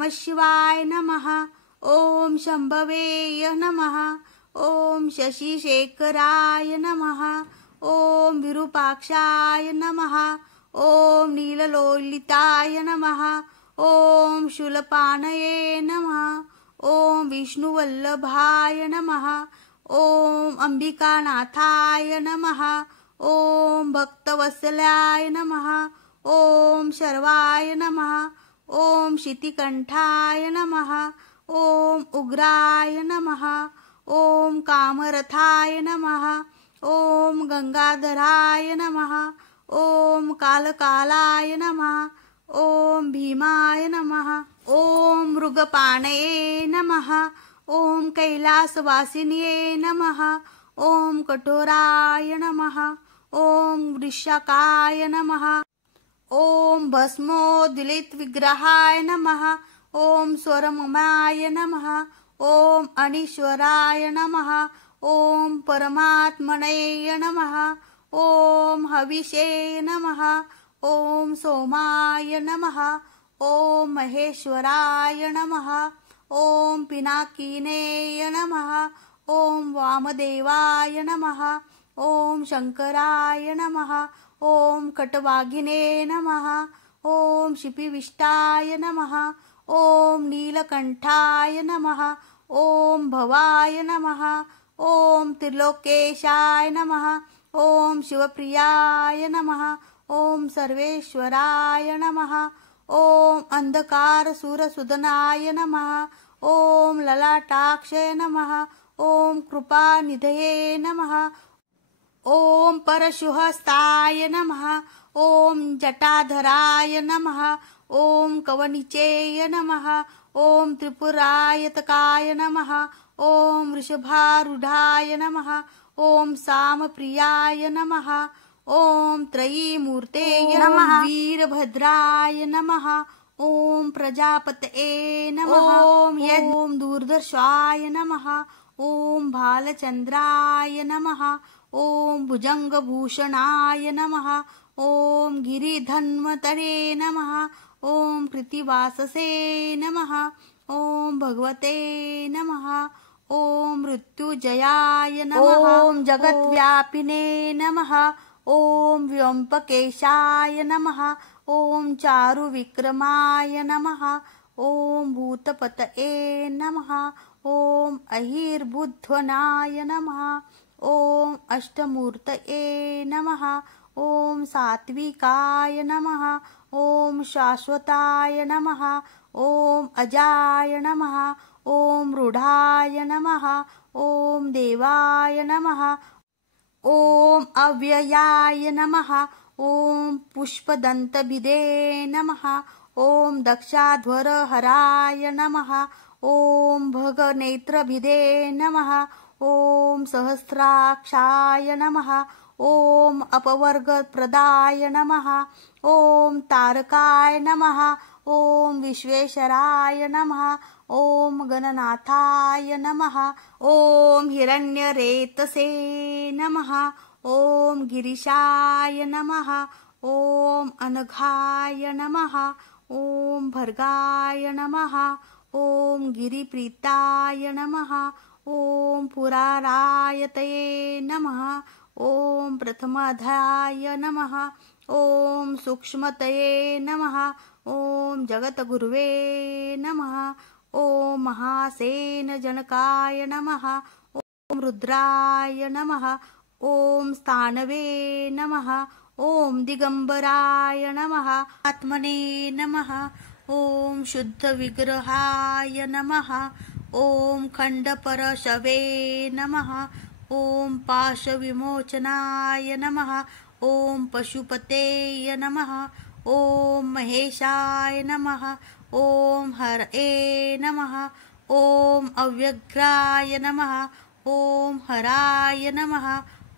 नमः शिवाय नमः। ॐ शम्भवे नमः। ॐ शशिशेखराय नमः। ॐ विरूपाक्षाय नमः। ॐ नीललोलिताय नमः। ॐ शूलपाणये नमः। ॐ विष्णुवल्लभाय नमः। ॐ अंबिकानाथाय नमः। ॐ भक्तवत्सलाय नमः। ॐ शर्वाय नमः। ॐ शितिकण्ठाय नमः। ॐ उग्राय नमः। ॐ कामरथाय नमः। ॐ गंगाधराय नमः। ॐ कालकालाय नमः। ॐ भीमाय नमः। ॐ मृगपाणये नमः। ॐ कैलासवासिन्ये नमः। ॐ कठोराय नमः। ॐ वृषकाय नमः। ॐ भस्मोद्गलितविग्रहाय नमः। ॐ स्वरममाय नमः। ॐ अनीश्वराय नमः। ॐ परमात्मने नमः। ॐ हविषे नमः। ॐ सोमाय नमः। ॐ महेश्वराय नमः। ॐ पिनाकिने नमः। ॐ वामदेवाय नमः। ॐ शंकराय नमः। ॐ कटवागिने नमः। ॐ शिपिविष्टाय नमः। ॐ नीलकण्ठाय नमः। ॐ भवाय नमः। ॐ त्रिलोकेशाय नमः। ॐ शिवप्रियाय नमः। ॐ सर्वेश्वराय नमः। ॐ अंधकारसुरसुदनाय नमः। ॐ ललाटाक्षय नमः। ॐ कृपानिधये नमः। ॐ परशुहस्ताय नमः। ॐ जटाधराय नमः। ॐ कवनिचेय नमः। ॐ त्रिपुरायतकाय नमः। ॐ वृषभारूढाय नमः। ॐ सामप्रियाय नमः। ॐ त्रयीमूर्तये नमः। वीरभद्राय नमः। ॐ प्रजापतये नमः। ॐ दूरदर्शाय नमः। ॐ भालचन्द्राय नमः। ॐ भुजङ्गभूषणाय नमः। ॐ गिरिधन्वतरे नमः। ॐ कृतिवाससे नमः। ॐ भगवते नमः। ॐ मृत्युजयाय नमः। ॐ जगद्व्यापिने नमः। ॐ व्योमकेशाय नमः। ॐ चारुविक्रमाय नमः। ॐ भूतपतये नमः। ॐ अहिर्बुध्वनाय नमः। ॐ अष्टमूर्तये नमः। ॐ सात्विकाय नमः। ॐ शाश्वताय नमः। ॐ अजाय नमः। ॐ रूढाय नमः। ॐ देवाय नमः। ॐ अव्ययाय नमः। ॐ पुष्पदन्तभिदे नमः। ॐ दक्षाध्वरहराय नमः। ॐ भगनेत्रभिदे नमः। ॐ सहस्राक्षाय नमः। ॐ अपवर्गप्रदाय नमः। ॐ तारकाय नमः। ॐ विश्वेश्वराय नमः। ॐ गणनाथाय नमः। ॐ हिरण्यरेतसे नमः। ॐ गिरीशाय नमः। ॐ अनघाय नमः। ॐ भर्गाय नमः। ॐ गिरिप्रीताय नमः। ॐ पुरारायतये नमः। ॐ प्रथमाध्याय नमः। ॐ सूक्ष्मतये नमः। ॐ जगद्गुरुवे नमः। ॐ महासेनजनकाय नमः। ॐ रुद्राय नमः। ॐ स्थानवे नमः। ॐ दिगंबराय नमः। आत्मने नमः। ॐ शुद्धविग्रहाय नमः। ॐ खण्डपरशवे नमः। ॐ पाशविमोचनाय नमः। ॐ पशुपतये नमः। ॐ महेशाय नमः। ॐ हरये नमः। ॐ अव्यग्राय नमः। ॐ हराय नमः।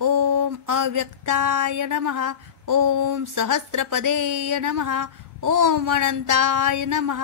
ॐ अव्यक्ताय नमः। ॐ सहस्रपदे नमः। ॐ अनन्ताय नमः।